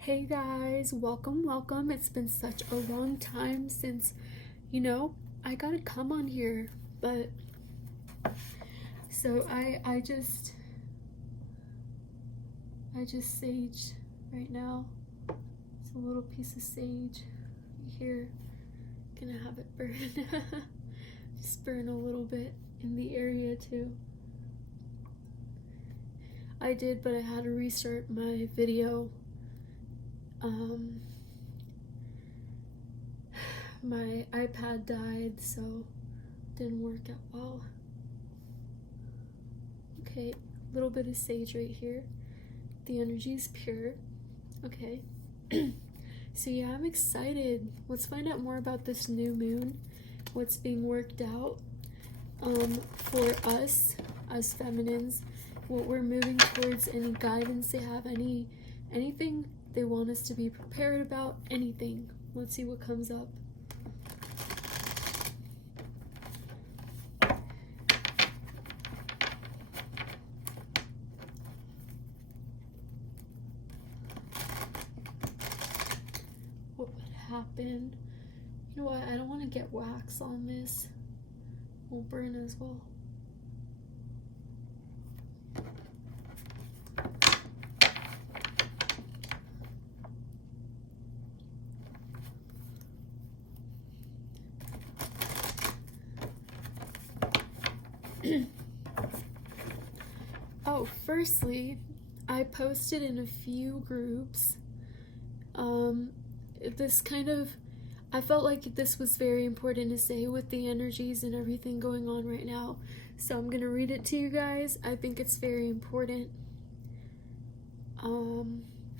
Hey guys, welcome. It's been such a long time since, I gotta come on here, but so I just saged right now. It's a little piece of sage here. Gonna have it burn. Just burn a little bit in the area too. I did, but I had to restart my video. My iPad died, so it didn't work out well. Okay, a little bit of sage right here. The energy is pure. Okay. So yeah, I'm excited. Let's find out more about this new moon, what's being worked out for us as feminines, what we're moving towards, any guidance they have, anything they want us to be prepared about, anything. Let's see what comes up. What would happen? You know what? I don't want to get wax on this. Will burn as well. Oh, firstly, I posted in a few groups. I felt like this was very important to say with the energies and everything going on right now. So I'm gonna read it to you guys. I think it's very important.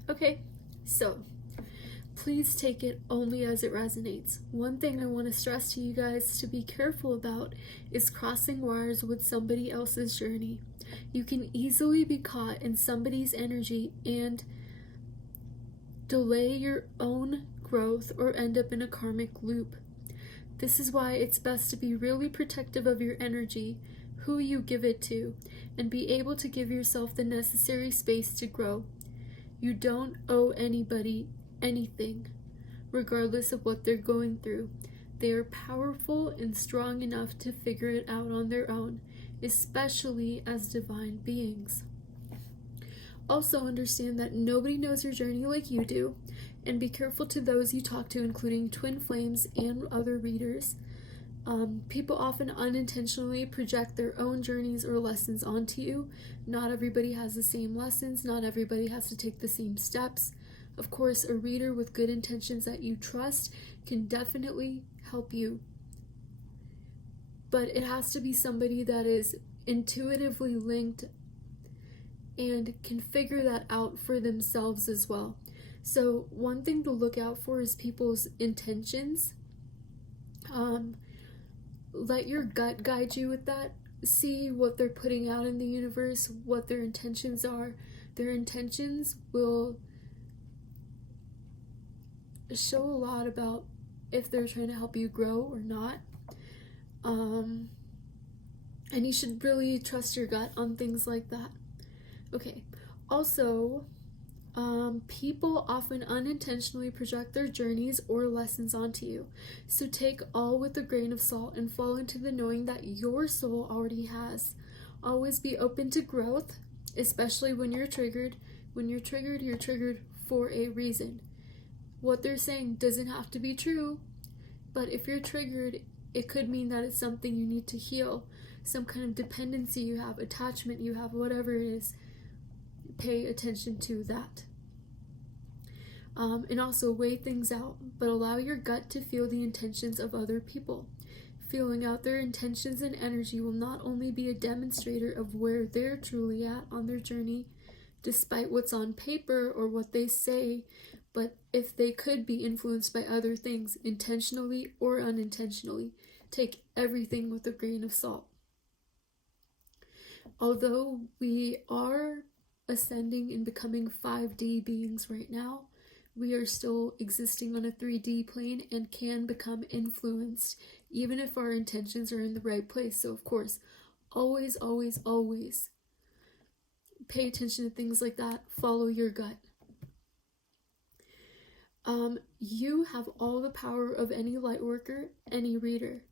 Okay, so please take it only as it resonates. One thing I want to stress to you guys to be careful about is crossing wires with somebody else's journey. You can easily be caught in somebody's energy and delay your own growth or end up in a karmic loop. This is why it's best to be really protective of your energy, who you give it to, and be able to give yourself the necessary space to grow. You don't owe anybody anything, regardless of what they're going through. They are powerful and strong enough to figure it out on their own, especially as divine beings. Also understand that nobody knows your journey like you do, and be careful to those you talk to, including twin flames and other readers. People often unintentionally project their own journeys or lessons onto you. Not everybody has the same lessons, not everybody has to take the same steps. Of course, a reader with good intentions that you trust can definitely help you. But it has to be somebody that is intuitively linked and can figure that out for themselves as well. So one thing to look out for is people's intentions. Let your gut guide you with that. See what they're putting out in the universe, what their intentions are. Their intentions will show a lot about if they're trying to help you grow or not. And you should really trust your gut on things like that. Okay, also, people often unintentionally project their journeys or lessons onto you. So take all with a grain of salt and fall into the knowing that your soul already has. Always be open to growth, especially when you're triggered. When you're triggered for a reason. What they're saying doesn't have to be true, but if you're triggered, it could mean that it's something you need to heal, some kind of dependency you have, attachment you have, whatever it is. Pay attention to that. And also weigh things out, but allow your gut to feel the intentions of other people. Feeling out their intentions and energy will not only be a demonstrator of where they're truly at on their journey, despite what's on paper or what they say, but if they could be influenced by other things, intentionally or unintentionally. Take everything with a grain of salt. Although we are ascending and becoming 5D beings right now, we are still existing on a 3D plane and can become influenced, even if our intentions are in the right place. So of course, always pay attention to things like that. Follow your gut. You have all the power of any light worker, any reader.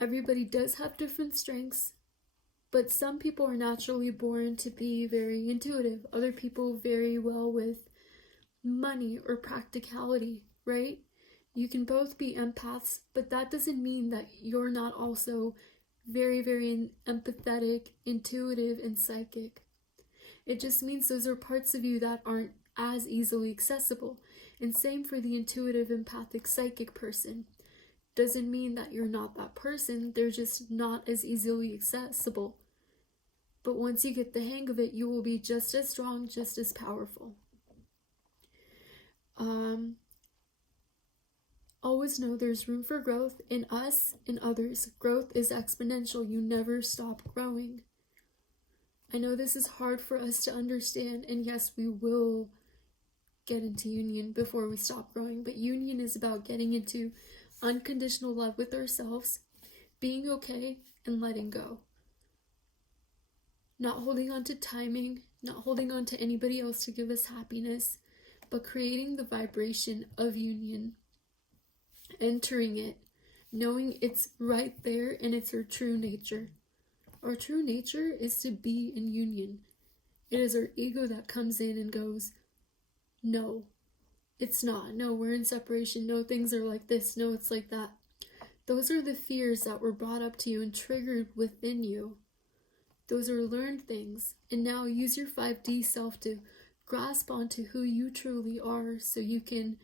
Everybody does have different strengths, but some people are naturally born to be very intuitive. Other people very well with money or practicality, right? You can both be empaths, but that doesn't mean that you're not also very, very empathetic, intuitive, and psychic. It just means those are parts of you that aren't as easily accessible. And same for the intuitive, empathic, psychic person. Doesn't mean that you're not that person, they're just not as easily accessible. But once you get the hang of it, you will be just as strong, just as powerful. Always know there's room for growth in us and others. Growth is exponential. You never stop growing. I know this is hard for us to understand, and yes, we will get into union before we stop growing, but union is about getting into unconditional love with ourselves, being okay, and letting go. Not holding on to timing, not holding on to anybody else to give us happiness, but creating the vibration of union. Entering it, knowing it's right there and it's our true nature. Our true nature is to be in union. It is our ego that comes in and goes, no, it's not. No, we're in separation. No, things are like this. No, it's like that. Those are the fears that were brought up to you and triggered within you. Those are learned things. And now use your 5D self to grasp onto who you truly are so you can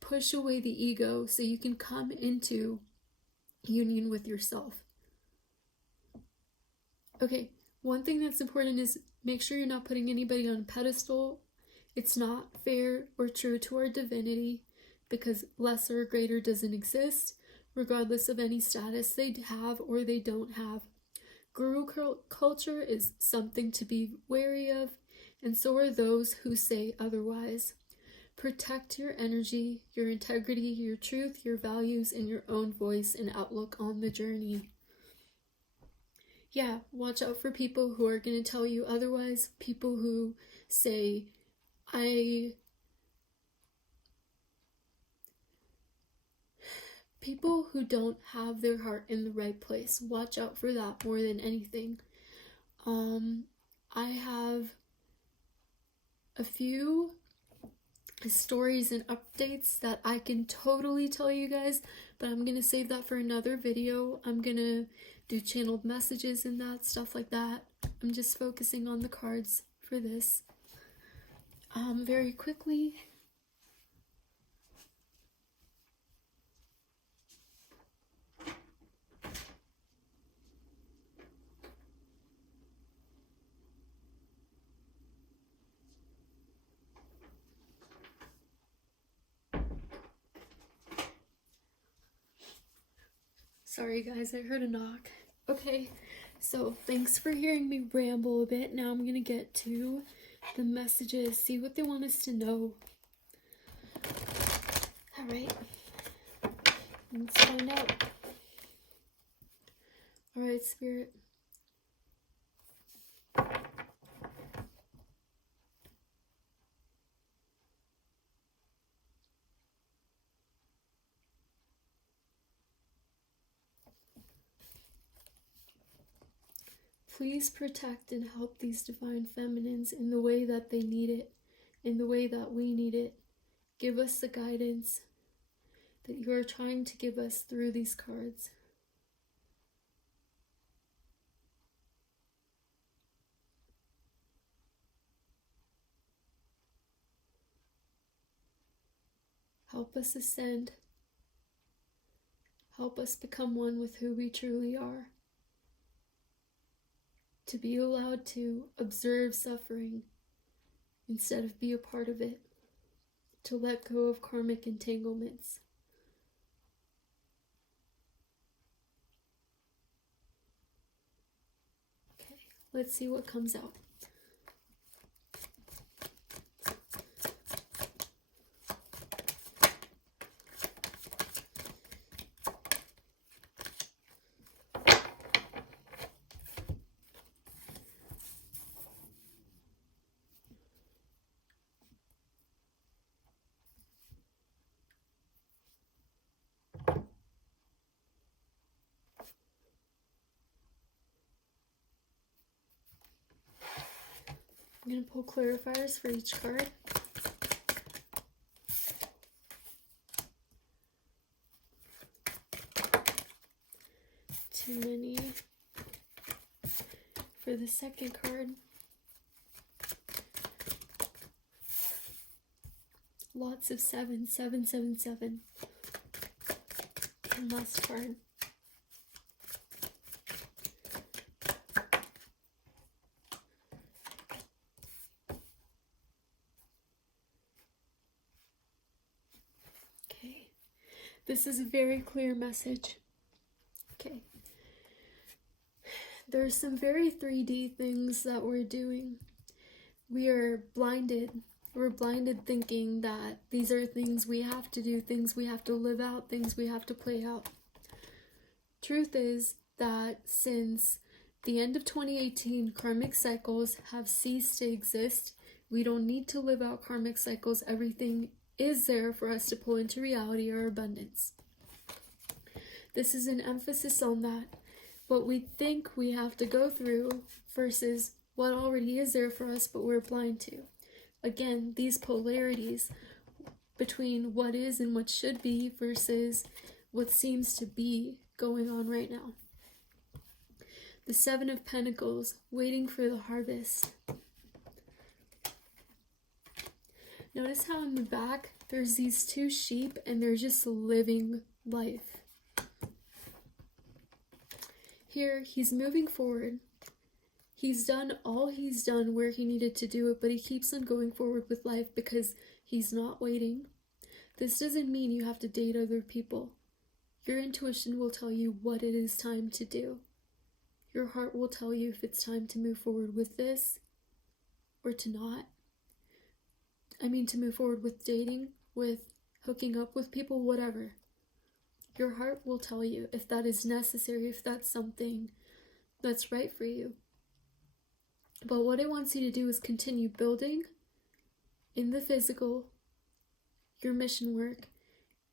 push away the ego, so you can come into union with yourself. Okay, one thing that's important is make sure you're not putting anybody on a pedestal. It's not fair or true to our divinity, because lesser or greater doesn't exist, regardless of any status they have or they don't have. Guru culture is something to be wary of, and so are those who say otherwise. Protect your energy, your integrity, your truth, your values, and your own voice and outlook on the journey. Yeah, watch out for people who are going to tell you otherwise. People who say, people who don't have their heart in the right place. Watch out for that more than anything. I have a few stories and updates that I can totally tell you guys, but I'm gonna save that for another video. I'm gonna do channeled messages and that stuff like that. I'm just focusing on the cards for this. Very quickly, sorry guys, I heard a knock. Okay, so thanks for hearing me ramble a bit. Now I'm gonna get to the messages, see what they want us to know. Alright, let's find out. Alright, Spirit. Please protect and help these divine feminines in the way that they need it, in the way that we need it. Give us the guidance that you are trying to give us through these cards. Help us ascend. Help us become one with who we truly are. To be allowed to observe suffering instead of be a part of it. To let go of karmic entanglements. Okay, let's see what comes out. I'm going to pull clarifiers for each card. Too many for the second card. Lots of 7, 7, 7, 7. And last card. Okay. This is a very clear message. Okay. There's some very 3D things that we're doing. We are blinded. We're blinded thinking that these are things we have to do, things we have to live out, things we have to play out. Truth is that since the end of 2018, karmic cycles have ceased to exist. We don't need to live out karmic cycles. Everything is there for us to pull into reality or abundance. This is an emphasis on that. What we think we have to go through versus what already is there for us, but we're blind to. Again, these polarities between what is and what should be versus what seems to be going on right now. The 7 of Pentacles, waiting for the harvest. Notice how in the back, there's these 2 sheep and they're just living life. Here, he's moving forward. He's done all he's done where he needed to do it, but he keeps on going forward with life because he's not waiting. This doesn't mean you have to date other people. Your intuition will tell you what it is time to do. Your heart will tell you if it's time to move forward with this or to not. I mean, to move forward with dating, with hooking up with people, whatever. Your heart will tell you if that is necessary, if that's something that's right for you. But what it wants you to do is continue building in the physical, your mission work,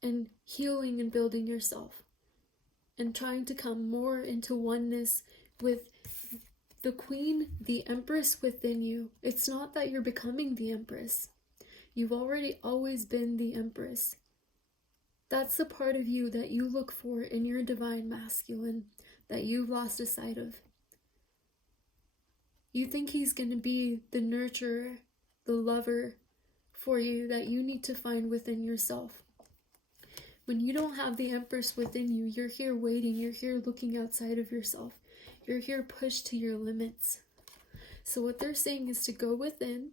and healing and building yourself. And trying to come more into oneness with the queen, the empress within you. It's not that you're becoming the empress. You've already always been the empress. That's the part of you that you look for in your divine masculine that you've lost a sight of. You think he's going to be the nurturer, the lover for you that you need to find within yourself. When you don't have the empress within you, you're here waiting, you're here looking outside of yourself. You're here pushed to your limits. So what they're saying is to go within,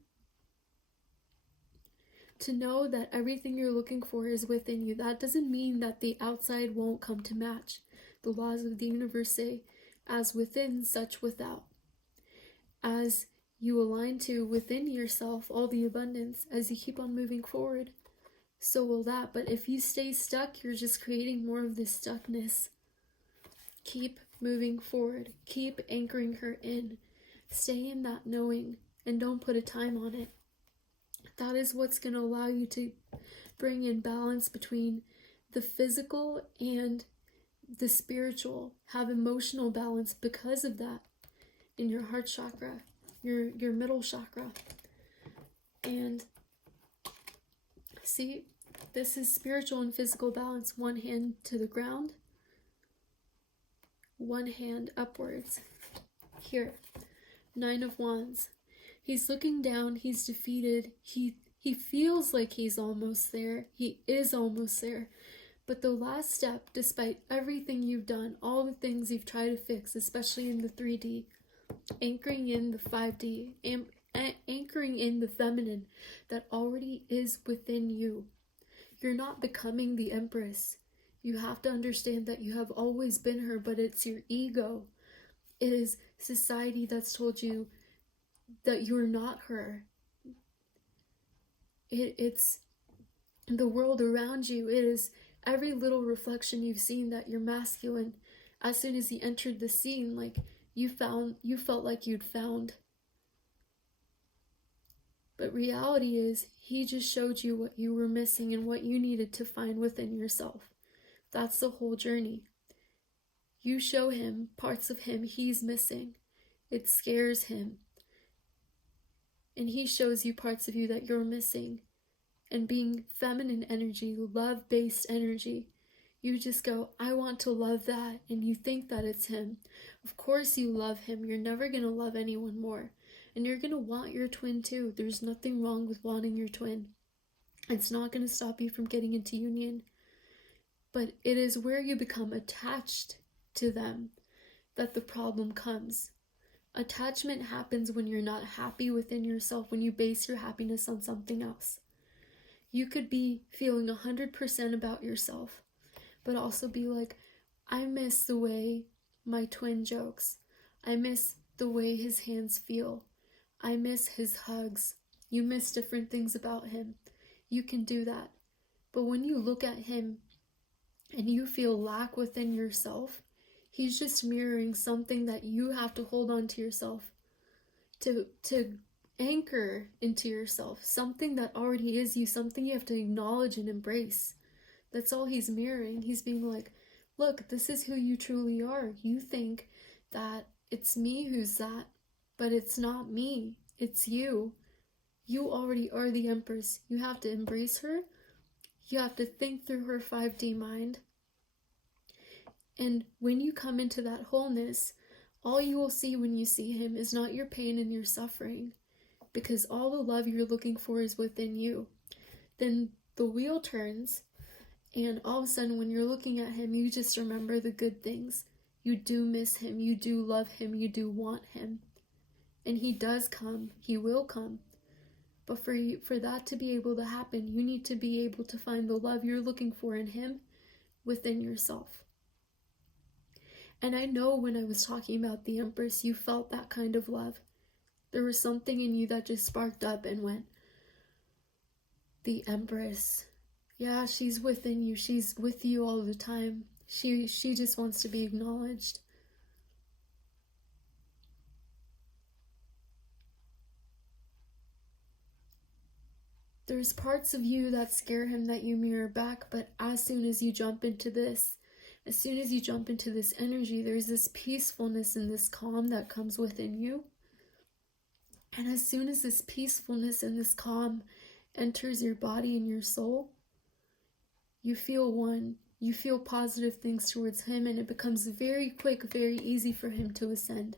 to know that everything you're looking for is within you. That doesn't mean that the outside won't come to match. The laws of the universe say, as within, such without. As you align to within yourself all the abundance, as you keep on moving forward, so will that. But if you stay stuck, you're just creating more of this stuckness. Keep moving forward. Keep anchoring her in. Stay in that knowing and don't put a time on it. That is what's going to allow you to bring in balance between the physical and the spiritual. Have emotional balance because of that in your heart chakra, your middle chakra. And see, this is spiritual and physical balance. One hand to the ground, one hand upwards. Here, 9 of Wands. He's looking down, he's defeated, he feels like he's almost there, he is almost there. But the last step, despite everything you've done, all the things you've tried to fix, especially in the 3D, anchoring in the 5D, anchoring in the feminine that already is within you. You're not becoming the empress. You have to understand that you have always been her, but it's your ego. It is society that's told you that you're not her. It's the world around you. It is every little reflection you've seen that you're masculine. As soon as he entered the scene, like you felt like you'd found. But reality is, he just showed you what you were missing and what you needed to find within yourself. That's the whole journey. You show him parts of him he's missing. It scares him. and he shows you parts of you that you're missing. And being feminine energy, love-based energy, you just go, I want to love that, and you think that it's him. Of course you love him. You're never going to love anyone more. And you're going to want your twin too. There's nothing wrong with wanting your twin. It's not going to stop you from getting into union. But it is where you become attached to them that the problem comes. Attachment happens when you're not happy within yourself, when you base your happiness on something else. You could be feeling 100% about yourself, but also be like, I miss the way my twin jokes. I miss the way his hands feel. I miss his hugs. You miss different things about him. You can do that. But when you look at him and you feel lack within yourself, he's just mirroring something that you have to hold on to yourself, to anchor into yourself, something that already is you, something you have to acknowledge and embrace. That's all he's mirroring. He's being like, look, this is who you truly are. You think that it's me who's that, but it's not me. It's you. You already are the Empress. You have to embrace her. You have to think through her 5D mind. And when you come into that wholeness, all you will see when you see him is not your pain and your suffering, because all the love you're looking for is within you. Then the wheel turns, and all of a sudden when you're looking at him, you just remember the good things. You do miss him. You do love him. You do want him. And he does come. He will come. But for that to be able to happen, you need to be able to find the love you're looking for in him within yourself. And I know when I was talking about the Empress, you felt that kind of love. There was something in you that just sparked up and went, the Empress. Yeah, she's within you. She's with you all the time. She just wants to be acknowledged. There's parts of you that scare him that you mirror back, but as soon as you jump into this energy, there's this peacefulness and this calm that comes within you. And as soon as this peacefulness and this calm enters your body and your soul, you feel one. You feel positive things towards him, and it becomes very quick, very easy for him to ascend.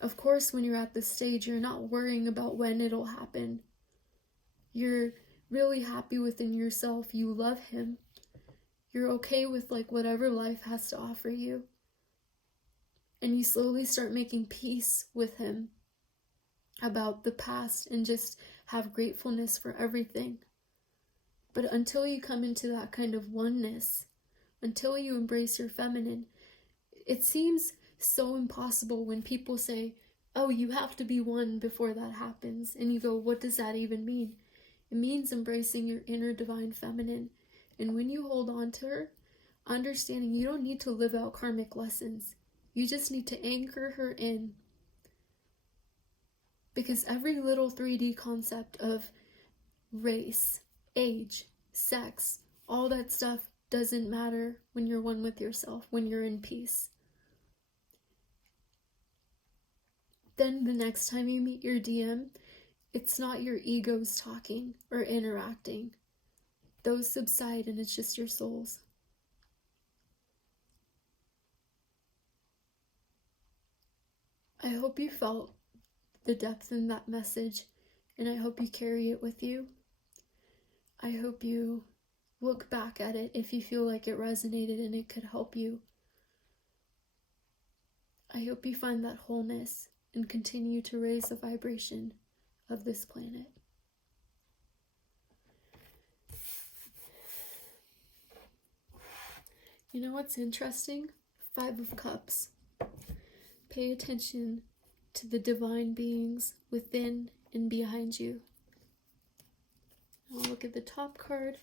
Of course, when you're at this stage, you're not worrying about when it'll happen. You're really happy within yourself. You love him. You're okay with whatever life has to offer you. And you slowly start making peace with him about the past and just have gratefulness for everything. But until you come into that kind of oneness, until you embrace your feminine, it seems so impossible when people say, oh, you have to be one before that happens. And you go, what does that even mean? It means embracing your inner divine feminine. And when you hold on to her, understanding you don't need to live out karmic lessons. You just need to anchor her in. Because every little 3D concept of race, age, sex, all that stuff doesn't matter when you're one with yourself, when you're in peace. Then the next time you meet your DM, it's not your egos talking or interacting. Those subside and it's just your souls. I hope you felt the depth in that message, and I hope you carry it with you. I hope you look back at it if you feel like it resonated and it could help you. I hope you find that wholeness and continue to raise the vibration of this planet. You know what's interesting? 5 of Cups. Pay attention to the divine beings within and behind you. I'll look at the top card.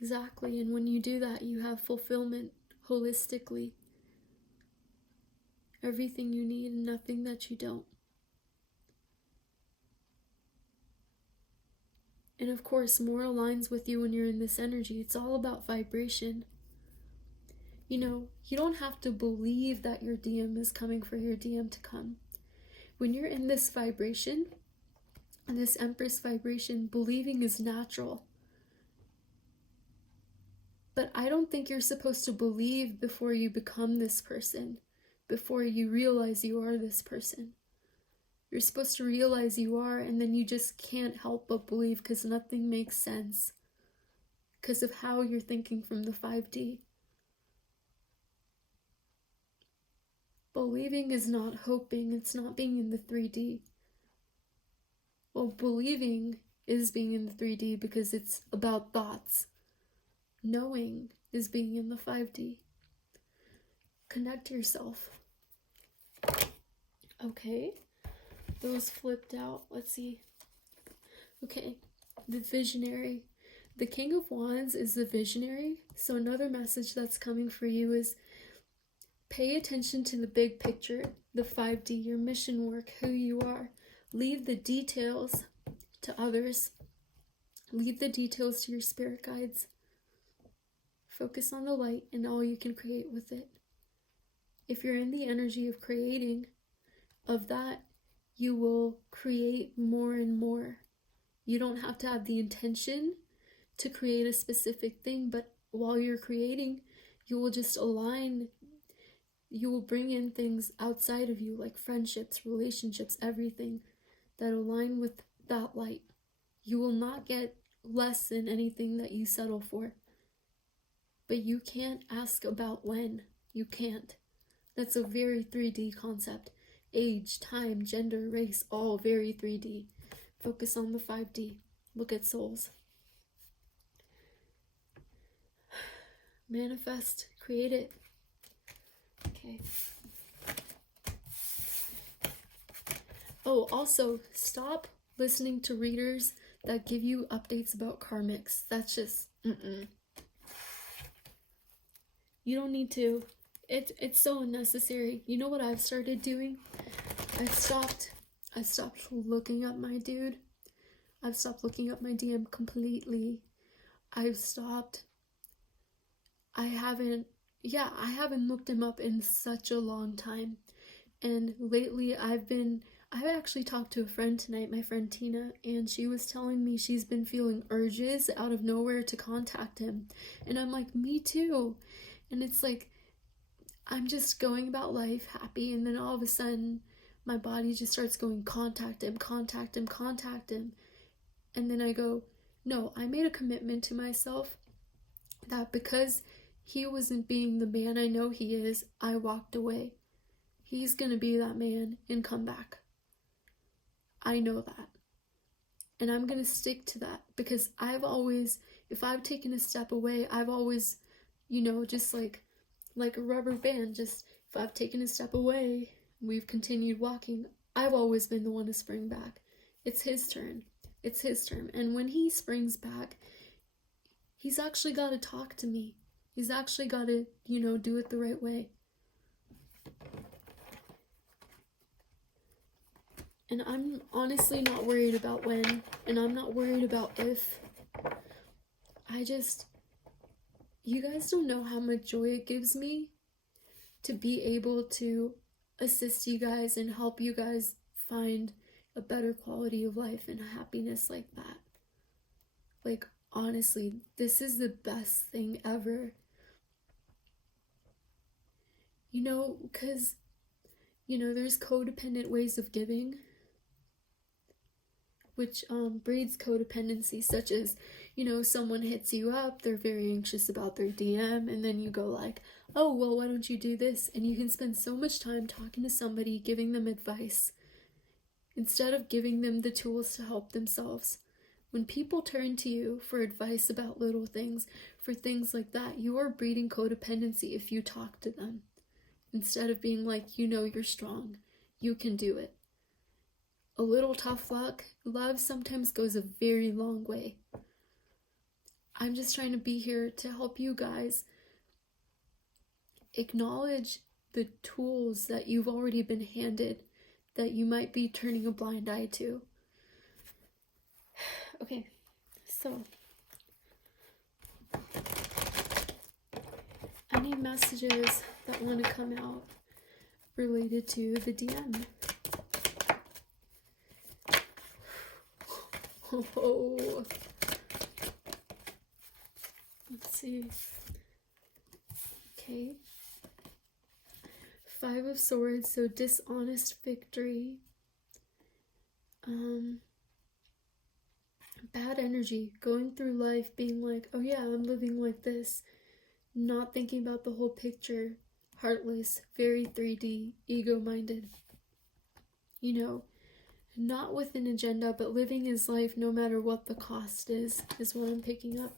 Exactly, and when you do that, you have fulfillment holistically. Everything you need and nothing that you don't. And of course, more aligns with you when you're in this energy. It's all about vibration. You know, you don't have to believe that your DM is coming for your DM to come. When you're in this vibration, this Empress vibration, believing is natural. But I don't think you're supposed to believe before you become this person, before you realize you are this person. You're supposed to realize you are, and then you just can't help but believe because nothing makes sense because of how you're thinking from the 5D. Believing is not hoping, it's not being in the 3D. Well, believing is being in the 3D because it's about thoughts. Knowing is being in the 5D. Connect to yourself. Okay, those flipped out. Let's see. Okay, the visionary. The King of Wands is the visionary. So another message that's coming for you is pay attention to the big picture, the 5D, your mission work, who you are. Leave the details to others. Leave the details to your spirit guides. Focus on the light and all you can create with it. If you're in the energy of creating, of that, you will create more and more. You don't have to have the intention to create a specific thing, but while you're creating, you will just align. You will bring in things outside of you, like friendships, relationships, everything that align with that light. You will not get less than anything that you settle for. But you can't ask about when. You can't. That's a very 3D concept. Age, time, gender, race, all very 3D. Focus on the 5D. Look at souls. Manifest, create it. Okay. Oh, also, stop listening to readers that give you updates about karmics. That's just, You don't need to. It's so unnecessary. You know what I've started doing? I stopped looking up my dude. I've stopped looking up my DM completely. I haven't looked him up in such a long time. And lately I actually talked to a friend tonight, my friend Tina, and she was telling me she's been feeling urges out of nowhere to contact him. And I'm like, me too. And it's like, I'm just going about life happy, and then all of a sudden, my body just starts going, contact him, contact him, contact him. And then I go, no, I made a commitment to myself that because he wasn't being the man I know he is, I walked away. He's gonna be that man and come back. I know that. And I'm gonna stick to that because if I've taken a step away, I've always, just like a rubber band, just if I've taken a step away, we've continued walking, I've always been the one to spring back. It's his turn. It's his turn. And when he springs back, he's actually got to talk to me. He's actually got to, do it the right way. And I'm honestly not worried about when, and I'm not worried about if. You guys don't know how much joy it gives me to be able to assist you guys and help you guys find a better quality of life and happiness like that. Like, honestly, this is the best thing ever. Because, there's codependent ways of giving, which breeds codependency, such as, someone hits you up, they're very anxious about their DM, and then you go like, oh, well, why don't you do this? And you can spend so much time talking to somebody, giving them advice, instead of giving them the tools to help themselves. When people turn to you for advice about little things, for things like that, you are breeding codependency if you talk to them, instead of being like, you're strong, you can do it. A little tough love sometimes goes a very long way. I'm just trying to be here to help you guys acknowledge the tools that you've already been handed that you might be turning a blind eye to. Okay, so any messages that want to come out related to the DM? Oh, let's see. Okay. 5 of Swords, so dishonest victory. Bad energy, going through life being like, oh yeah, I'm living like this, not thinking about the whole picture, heartless, very 3D, ego-minded. You know, not with an agenda, but living his life no matter what the cost is what I'm picking up.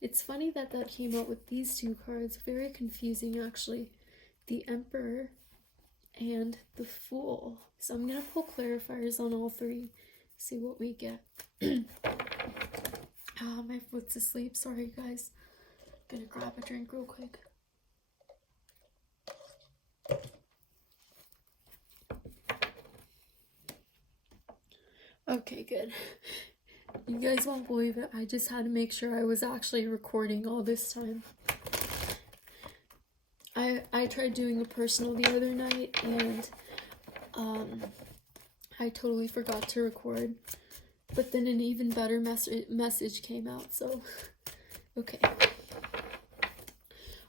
It's funny that that came out with these 2 cards, very confusing actually. The Emperor and the Fool. So I'm going to pull clarifiers on all 3, see what we get. My foot's asleep. Sorry, guys. Gonna grab a drink real quick. Okay, good. You guys won't believe it. I just had to make sure I was actually recording all this time. I tried doing a personal the other night, and I totally forgot to record. But then an even better message came out, so okay.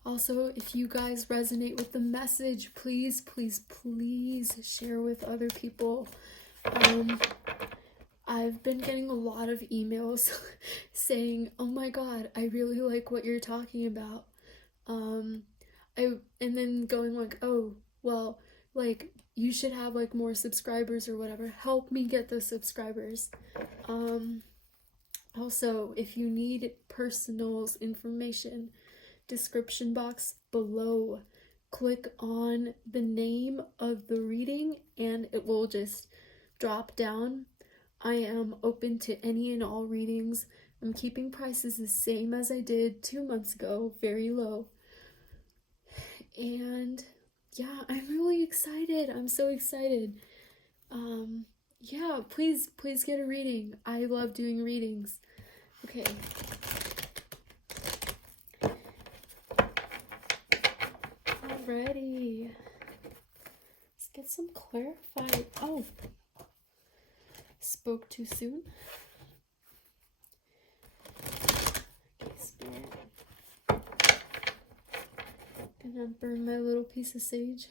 Also, if you guys resonate with the message, please, please, please share with other people. I've been getting a lot of emails saying, oh my god, I really like what you're talking about. And then going like, oh, well, like, you should have like more subscribers or whatever. Help me get those subscribers. Also, if you need personals information, description box below, click on the name of the reading and it will just drop down. I am open to any and all readings. I'm keeping prices the same as I did 2 months ago, very low. And yeah, I'm really excited. I'm so excited. Yeah, please get a reading. I love doing readings. Okay. Alrighty. Let's get some clarified. Oh, spoke too soon. Okay, Spirit. Gonna burn my little piece of sage.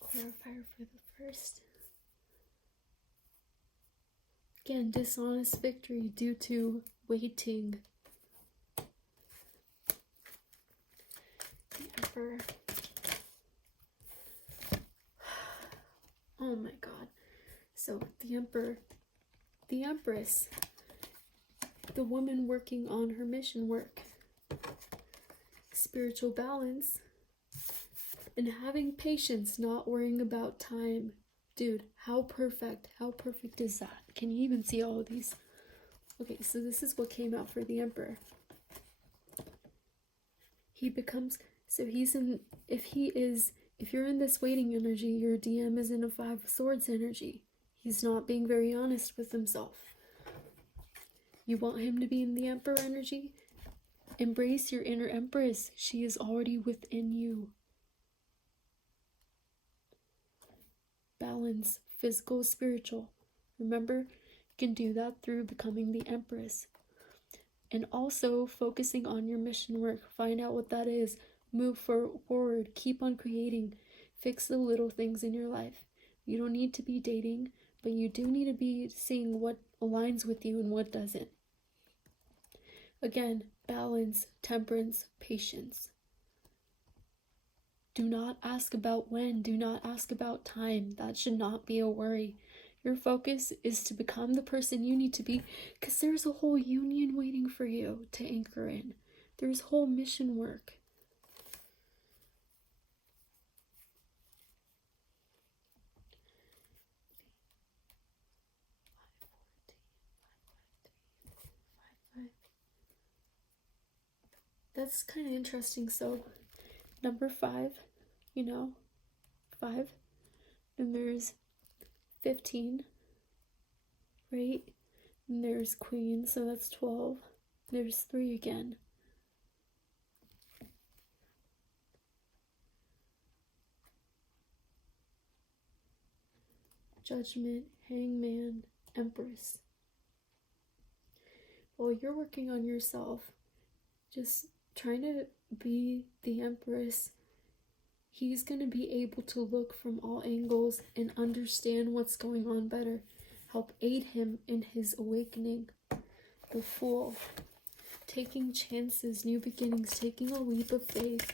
Clarifier for the first. Again, dishonest victory due to waiting. The Emperor. Oh my god. So, the Emperor. The Empress. The woman working on her mission work. Spiritual balance. And having patience, not worrying about time. Dude, how perfect is that? Can you even see all of these? Okay, so this is what came out for the Emperor. He becomes, so he's in, if you're in this waiting energy, your DM is in a 5 of Swords energy. He's not being very honest with himself. You want him to be in the Emperor energy? Embrace your inner Empress. She is already within you. Balance, physical, spiritual. Remember, you can do that through becoming the Empress. And also focusing on your mission work. Find out what that is. Move forward. Keep on creating. Fix the little things in your life. You don't need to be dating, but you do need to be seeing what aligns with you and what doesn't. Again, balance, temperance, patience. Do not ask about when. Do not ask about time. That should not be a worry. Your focus is to become the person you need to be, because there's a whole union waiting for you to anchor in. There's whole mission work. That's kind of interesting. So, number 5, 5. and there's 15, right? And there's Queen, so that's 12. There's 3 again. Judgment, Hangman, Empress. While you're working on yourself, just trying to be the Empress, he's going to be able to look from all angles and understand what's going on better. Help aid him in his awakening. The Fool. Taking chances, new beginnings, taking a leap of faith.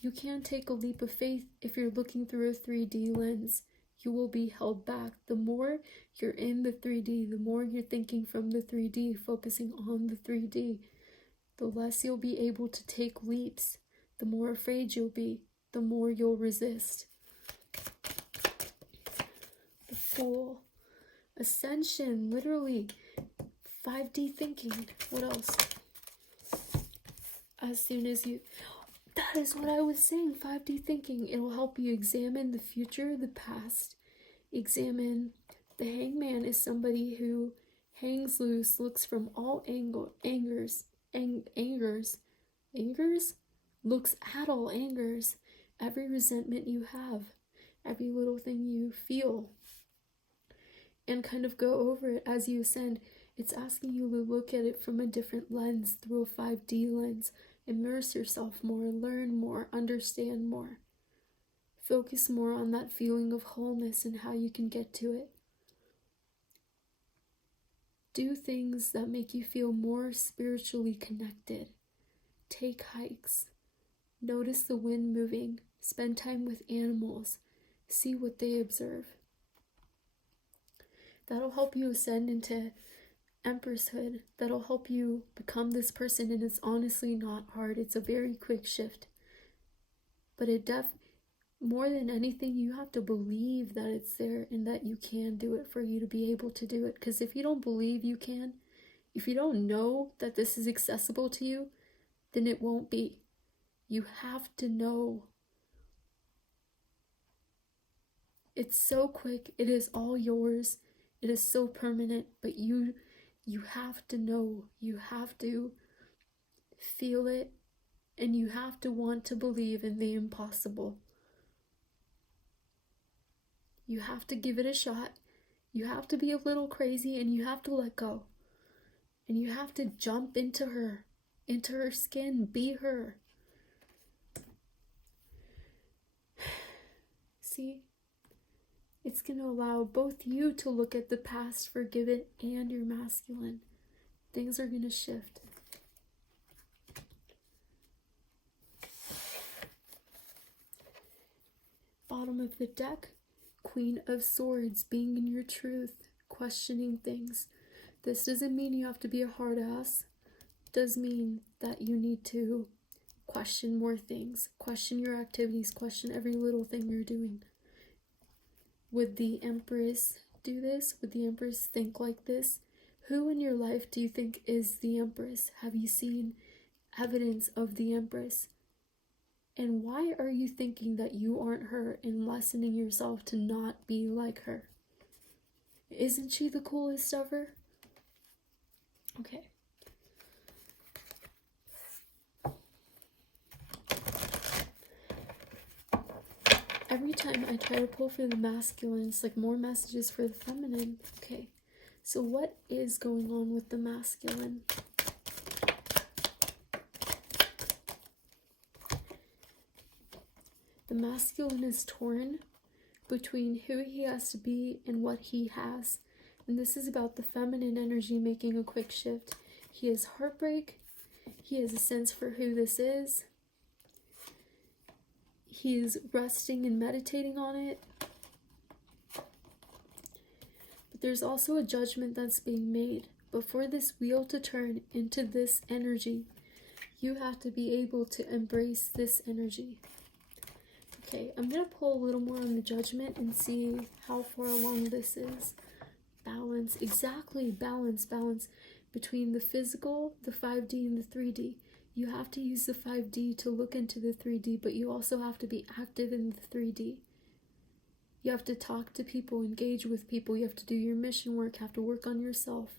You can't take a leap of faith if you're looking through a 3D lens. You will be held back. The more you're in the 3D, the more you're thinking from the 3D, focusing on the 3D, the less you'll be able to take leaps. The more afraid you'll be, the more you'll resist. The Fool. Ascension, literally 5D thinking. What else? As soon as you... That is what I was saying, 5D thinking. It will help you examine the future, the past. Examine. The Hangman is somebody who hangs loose, looks from all angers, looks at all angers, every resentment you have, every little thing you feel, and kind of go over it as you ascend. It's asking you to look at it from a different lens, through a 5D lens. Immerse yourself more, learn more, understand more. Focus more on that feeling of wholeness and how you can get to it. Do things that make you feel more spiritually connected. Take hikes. Notice the wind moving. Spend time with animals. See what they observe. That'll help you ascend into Empresshood. That'll help you become this person, and it's honestly not hard. It's a very quick shift. But more than anything, you have to believe that it's there and that you can do it for you to be able to do it. Because if you don't believe you can, if you don't know that this is accessible to you, then it won't be. You have to know. It's so quick. It is all yours. It is so permanent, but you have to know. You have to feel it, and you have to want to believe in the impossible. You have to give it a shot. You have to be a little crazy, and you have to let go. And you have to jump into her skin, be her. See? It's going to allow both you to look at the past, forgive it, and your masculine. Things are going to shift. Bottom of the deck, Queen of Swords, being in your truth, questioning things. This doesn't mean you have to be a hard ass. It does mean that you need to question more things, question your activities, question every little thing you're doing. Would the Empress do this? Would the Empress think like this? Who in your life do you think is the Empress? Have you seen evidence of the Empress? And why are you thinking that you aren't her and lessening yourself to not be like her? Isn't she the coolest ever? Okay. Every time I try to pull for the masculine, it's like more messages for the feminine. Okay, so what is going on with the masculine? The masculine is torn between who he has to be and what he has. And this is about the feminine energy making a quick shift. He has heartbreak. He has a sense for who this is. He is resting and meditating on it. But there's also a judgment that's being made. But for this wheel to turn into this energy, you have to be able to embrace this energy. Okay, I'm going to pull a little more on the judgment and see how far along this is. Balance, exactly, balance between the physical, the 5D, and the 3D. You have to use the 5D to look into the 3D, but you also have to be active in the 3D. You have to talk to people, engage with people. You have to do your mission work, have to work on yourself.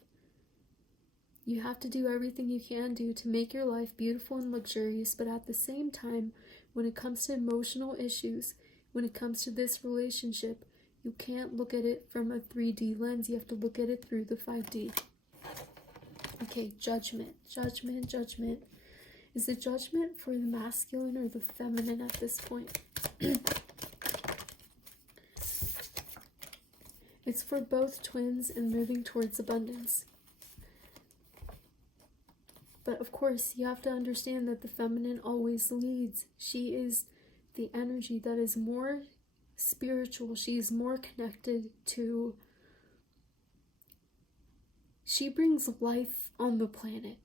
You have to do everything you can do to make your life beautiful and luxurious, but at the same time, when it comes to emotional issues, when it comes to this relationship, you can't look at it from a 3D lens. You have to look at it through the 5D. Okay, judgment, judgment, judgment. Is the judgment for the masculine or the feminine at this point? It's for both twins and moving towards abundance. But of course, you have to understand that the feminine always leads. She is the energy that is more spiritual. She is more connected to... She brings life on the planet.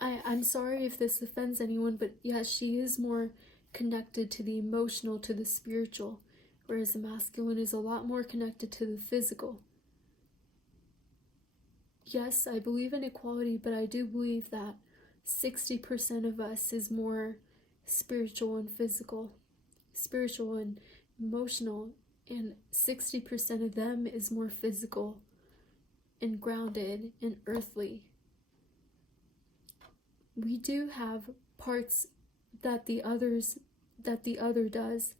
I'm sorry if this offends anyone, but yes, she is more connected to the emotional, to the spiritual, whereas the masculine is a lot more connected to the physical. Yes, I believe in equality, but I do believe that 60% of us is more spiritual and physical, spiritual and emotional, and 60% of them is more physical and grounded and earthly. We do have parts that the other does.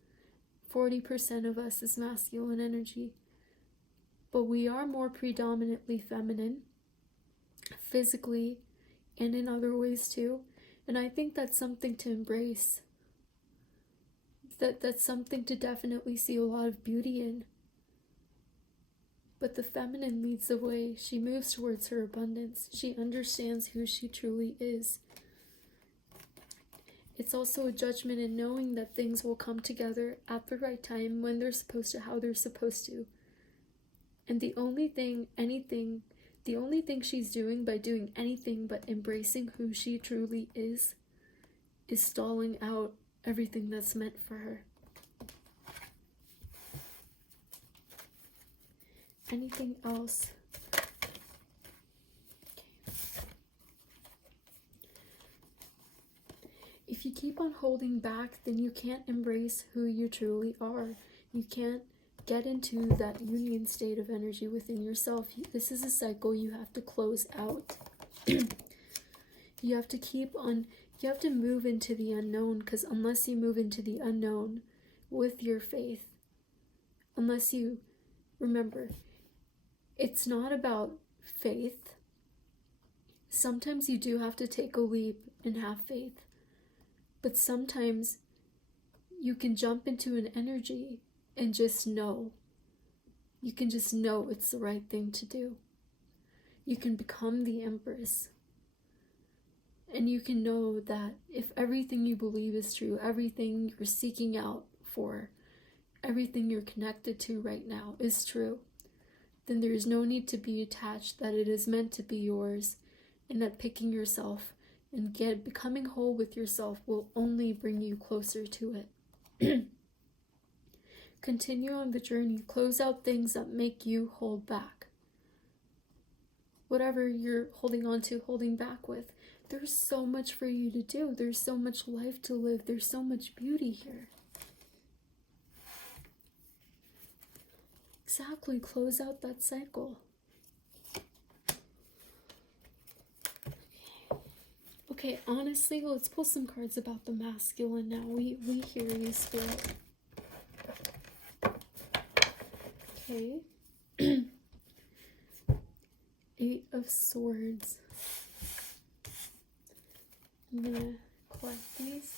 40% of us is masculine energy, but we are more predominantly feminine, physically and in other ways too. And I think that's something to embrace. That's something to definitely see a lot of beauty in. But the feminine leads the way. She moves towards her abundance. She understands who she truly is. It's also a judgment in knowing that things will come together at the right time, when they're supposed to, how they're supposed to. And the only thing she's doing by doing anything but embracing who she truly is stalling out everything that's meant for her. Anything else? If you keep on holding back, then you can't embrace who you truly are. You can't get into that union state of energy within yourself. This is a cycle you have to close out. You have to move into the unknown, because unless you move into the unknown with your faith, unless you remember, it's not about faith. Sometimes you do have to take a leap and have faith. But sometimes you can jump into an energy and just know. You can just know it's the right thing to do. You can become the Empress. And you can know that if everything you believe is true, everything you're seeking out for, everything you're connected to right now is true, then there is no need to be attached, that it is meant to be yours, and that picking yourself and becoming whole with yourself will only bring you closer to it. Continue on the journey. Close out things that make you hold back. Whatever you're holding on to, holding back with, there's so much for you to do. There's so much life to live. There's so much beauty here. Exactly. Close out that cycle. Okay, honestly, let's pull some cards about the masculine now. We hear you, Spirit. Okay. 8 of Swords. I'm gonna collect these.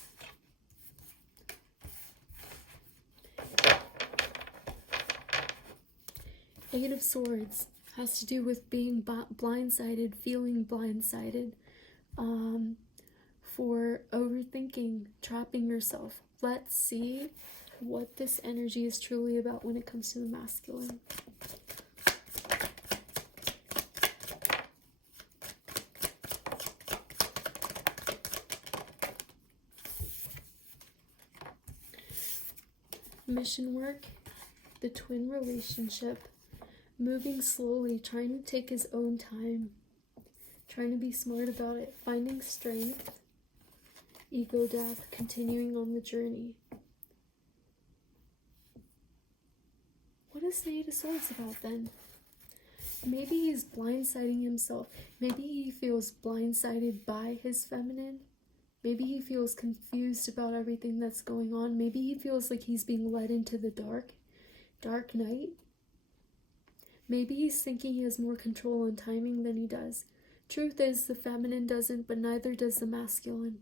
Eight of Swords has to do with being blindsided, feeling blindsided, for overthinking, trapping yourself. Let's see what this energy is truly about when it comes to the masculine. Mission work, the twin relationship, moving slowly, trying to take his own time, trying to be smart about it, finding strength, ego death, continuing on the journey. what is the Eight of Swords about then? Maybe he's blindsiding himself. Maybe he feels blindsided by his feminine. Maybe he feels confused about everything that's going on. Maybe he feels like he's being led into the dark night. Maybe he's thinking he has more control and timing than he does. Truth is, the feminine doesn't, but neither does the masculine.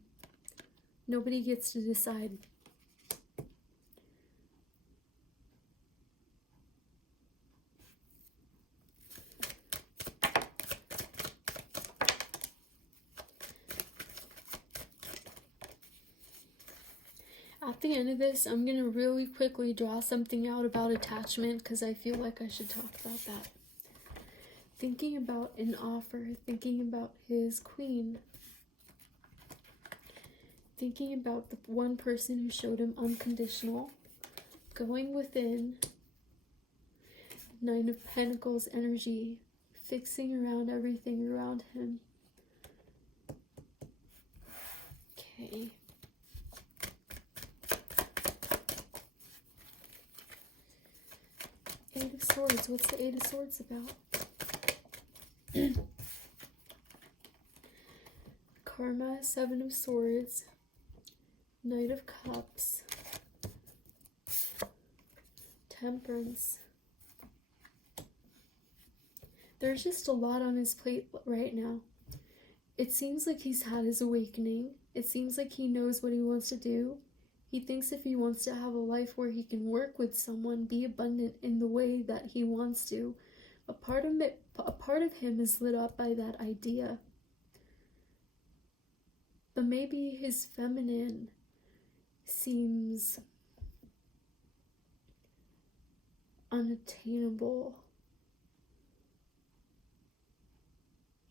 Nobody gets to decide. At the end of this, I'm going to really quickly draw something out about attachment because I feel like I should talk about that. Thinking about an offer, thinking about his queen, thinking about the one person who showed him unconditional, going within, Nine of Pentacles energy, fixing around everything around him. Okay. Eight of Swords. What's the Eight of Swords about? Karma, Seven of Swords, Knight of Cups, Temperance. There's just a lot on his plate right now. It seems like he's had his awakening. It seems like he knows what he wants to do. He thinks if he wants to have a life where he can work with someone, be abundant in the way that he wants to, a part of him is lit up by that idea. But maybe his feminine seems unattainable.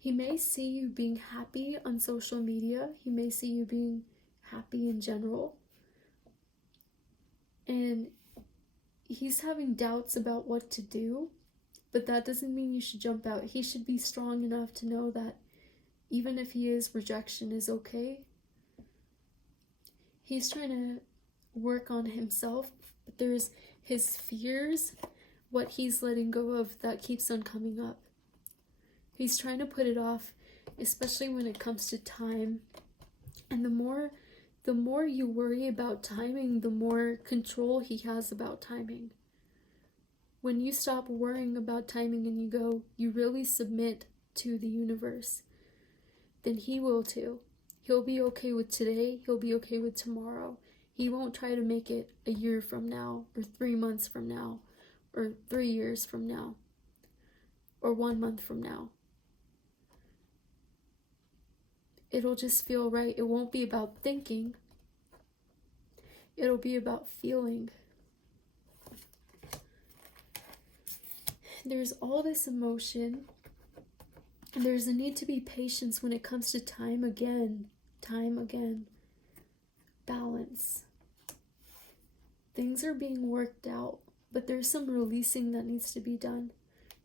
He may see you being happy on social media. He may see you being happy in general. And he's having doubts about what to do, but that doesn't mean you should jump out. He should be strong enough to know that even if he is, rejection is okay. He's trying to work on himself, but there's his fears, what he's letting go of, that keeps on coming up. He's trying to put it off, especially when it comes to time. And the more you worry about timing, the more control he has about timing. When you stop worrying about timing and you really submit to the universe, then he will too. He'll be okay with today. He'll be okay with tomorrow. He won't try to make it a year from now, or 3 months from now, or 3 years from now, or 1 month from now. It'll just feel right. It won't be about thinking. It'll be about feeling. There's all this emotion. And there's a need to be patient when it comes to time again. Balance. Things are being worked out, but there's some releasing that needs to be done.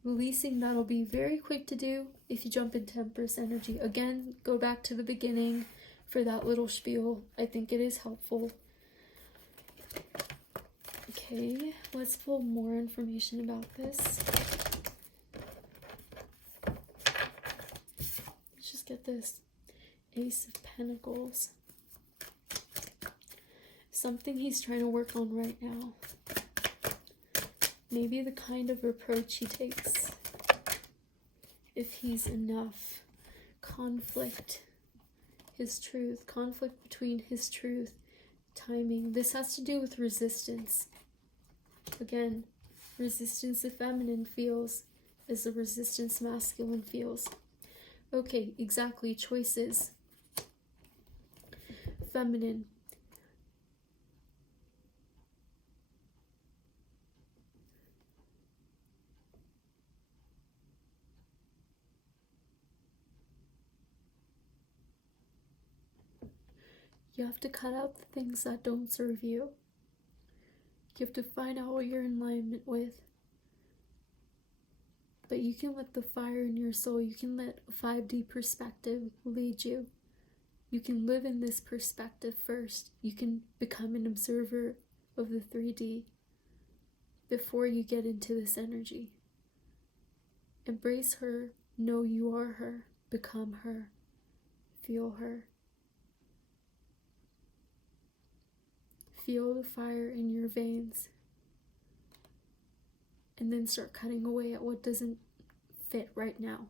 Releasing that'll be very quick to do if you jump into Empress energy. Again, go back to the beginning for that little spiel. I think it is helpful. Okay, let's pull more information about this. Let's just get this. Ace of Pentacles. Something he's trying to work on right now. Maybe the kind of approach he takes. If he's enough. Conflict. His truth. Conflict between his truth. Timing. This has to do with resistance. Again, resistance the feminine feels as the resistance masculine feels. Okay, exactly. Choices. Feminine. You have to cut out the things that don't serve you. You have to find out what you're in alignment with. But you can let the fire in your soul, you can let a 5D perspective lead you. You can live in this perspective first. You can become an observer of the 3D. before you get into this energy. Embrace her, know you are her, become her, feel her. Feel the fire in your veins. And then start cutting away at what doesn't fit right now.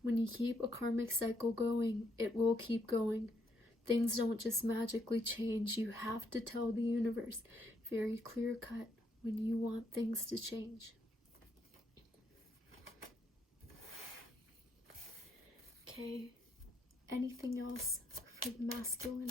When you keep a karmic cycle going, it will keep going. Things don't just magically change. You have to tell the universe very clear cut when you want things to change. Okay, anything else for the masculine?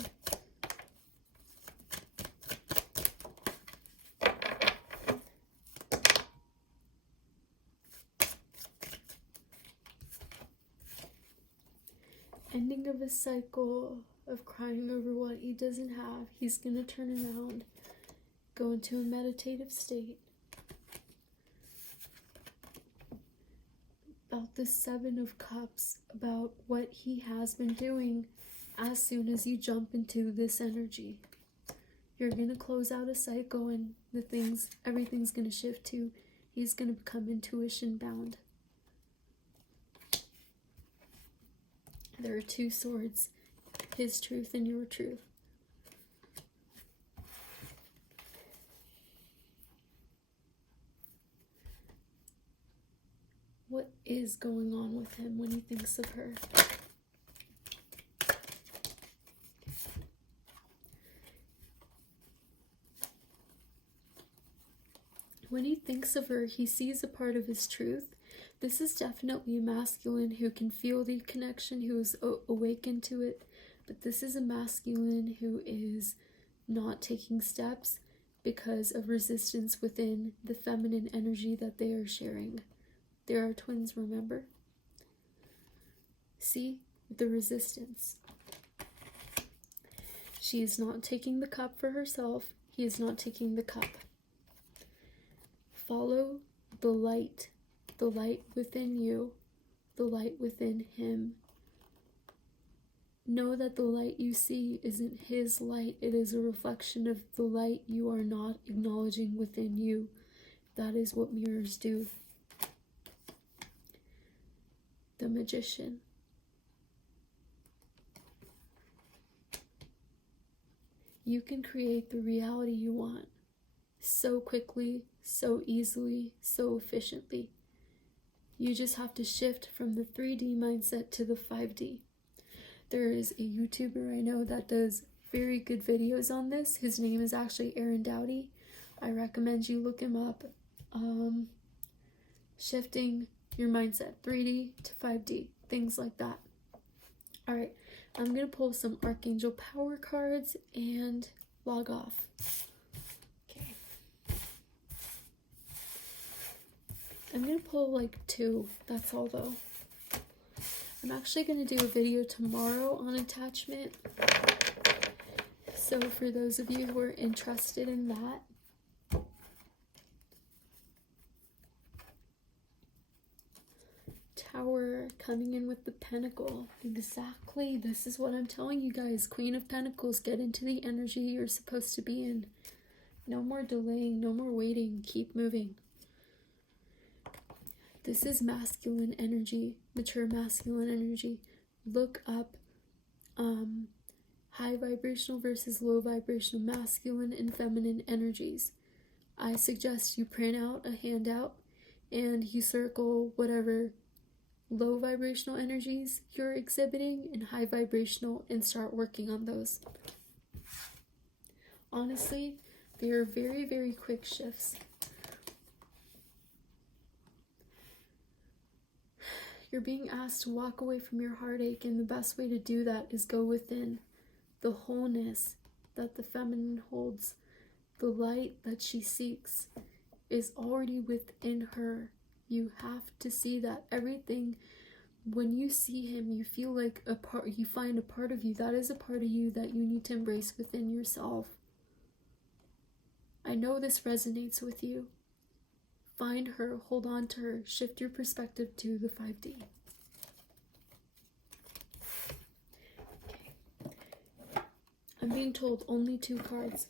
Ending of a cycle of crying over what he doesn't have. He's going to turn around, go into a meditative state. About the Seven of Cups, about what he has been doing as soon as you jump into this energy. You're going to close out a cycle and everything's going to shift to, he's going to become intuition bound. There are two swords, his truth and your truth. What is going on with him when he thinks of her? When he thinks of her, he sees a part of his truth. This is definitely a masculine who can feel the connection, who is awakened to it. But this is a masculine who is not taking steps because of resistance within the feminine energy that they are sharing. They are twins, remember? See the resistance. She is not taking the cup for herself. He is not taking the cup. Follow the light within you, the light within him. Know that the light you see isn't his light. It is a reflection of the light you are not acknowledging within you. That is what mirrors do. The Magician. You can create the reality you want so quickly, so easily, so efficiently. You just have to shift from the 3D mindset to the 5D. There is a YouTuber I know that does very good videos on this. His name is actually Aaron Dowdy. I recommend you look him up. Shifting your mindset, 3D to 5D, things like that. Alright, I'm going to pull some Archangel Power cards and log off. Okay. I'm going to pull like 2, that's all though. I'm actually going to do a video tomorrow on attachment. So for those of you who are interested in that, Tower coming in with the Pentacle. Exactly, this is what I'm telling you guys. Queen of Pentacles, get into the energy you're supposed to be in. No more delaying, no more waiting, keep moving. This is masculine energy, mature masculine energy. Look up high vibrational versus low vibrational masculine and feminine energies. I suggest you print out a handout and you circle whatever low vibrational energies you're exhibiting and high vibrational and start working on those. Honestly, they are very, very quick shifts. You're being asked to walk away from your heartache, and the best way to do that is go within. The wholeness that the feminine holds, the light that she seeks, is already within her. You have to see that. Everything, when you see him, you feel like a part, you find a part of you. That is a part of you that you need to embrace within yourself. I know this resonates with you. Find her, hold on to her, shift your perspective to the 5D. Okay. I'm being told only 2 cards.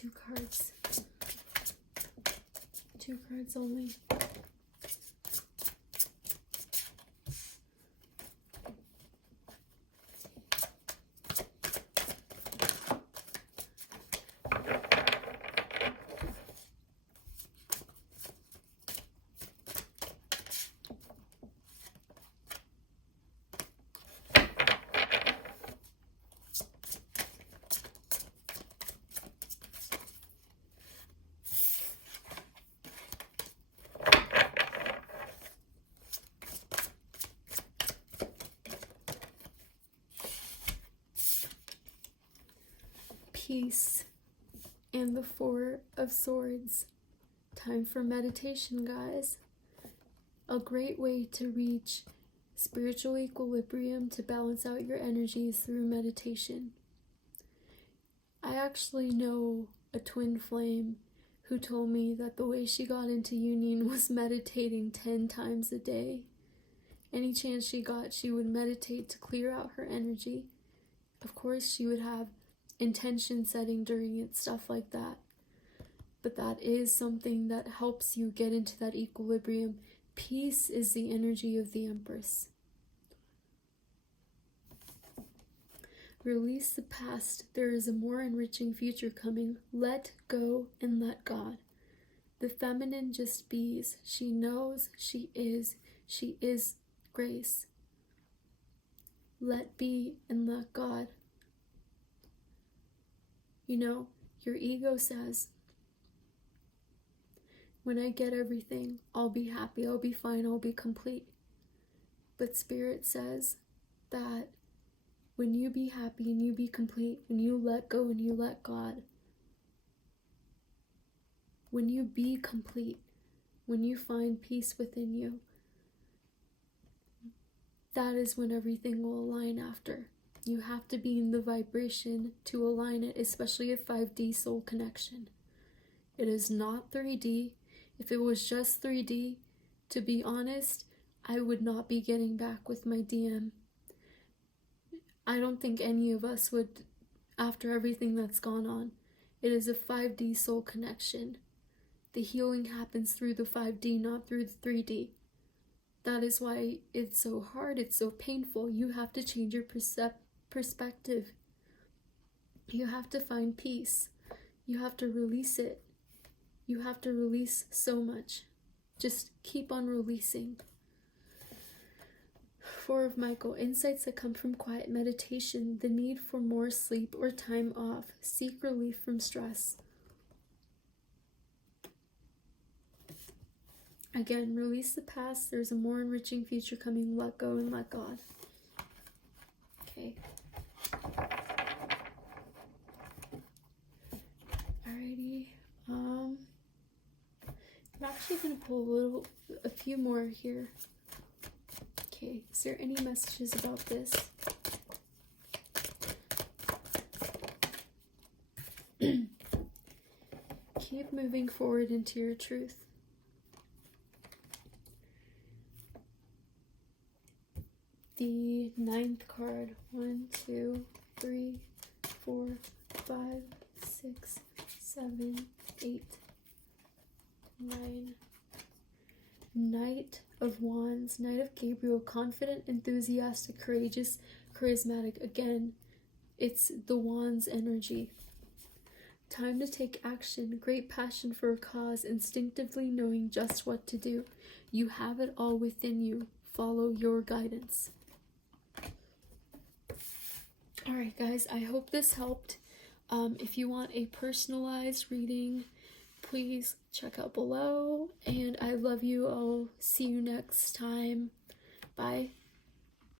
2 cards. 2 cards only. Peace and the 4 of Swords. Time for meditation, guys. A great way to reach spiritual equilibrium, to balance out your energies through meditation. I actually know a twin flame who told me that the way she got into union was meditating 10 times a day. Any chance she got, she would meditate to clear out her energy. Of course, she would have intention setting during it, stuff like that. But that is something that helps you get into that equilibrium. Peace is the energy of the Empress. Release the past. There is a more enriching future coming. Let go and let God. The feminine just bees. She knows she is. She is grace. Let be and let God. You know, your ego says, when I get everything, I'll be happy, I'll be fine, I'll be complete. But Spirit says that when you be happy and you be complete, when you let go and you let God, when you be complete, when you find peace within you, that is when everything will align after. You have to be in the vibration to align it, especially a 5D soul connection. It is not 3D. If it was just 3D, to be honest, I would not be getting back with my DM. I don't think any of us would, after everything that's gone on. It is a 5D soul connection. The healing happens through the 5D, not through the 3D. That is why it's so hard, it's so painful. You have to change your perspective. You have to find peace. You have to release it. You have to release so much. Just keep on releasing. 4 of Michael. Insights that come from quiet meditation. The need for more sleep or time off. Seek relief from stress. Again, release the past. There's a more enriching future coming. Let go and let God. Okay. Alrighty. I'm actually going to pull a few more here. Okay, is there any messages about this? Keep moving forward into your truth. The 9th card. 1, 2, 3, 4, 5, 6, 7, 8, 9. Knight of Wands, Knight of Gabriel, confident, enthusiastic, courageous, charismatic. Again, it's the Wands energy. Time to take action, great passion for a cause, instinctively knowing just what to do. You have it all within you. Follow your guidance. Alright guys, I hope this helped. If you want a personalized reading, please check out below. And I love you. I'll see you next time. Bye.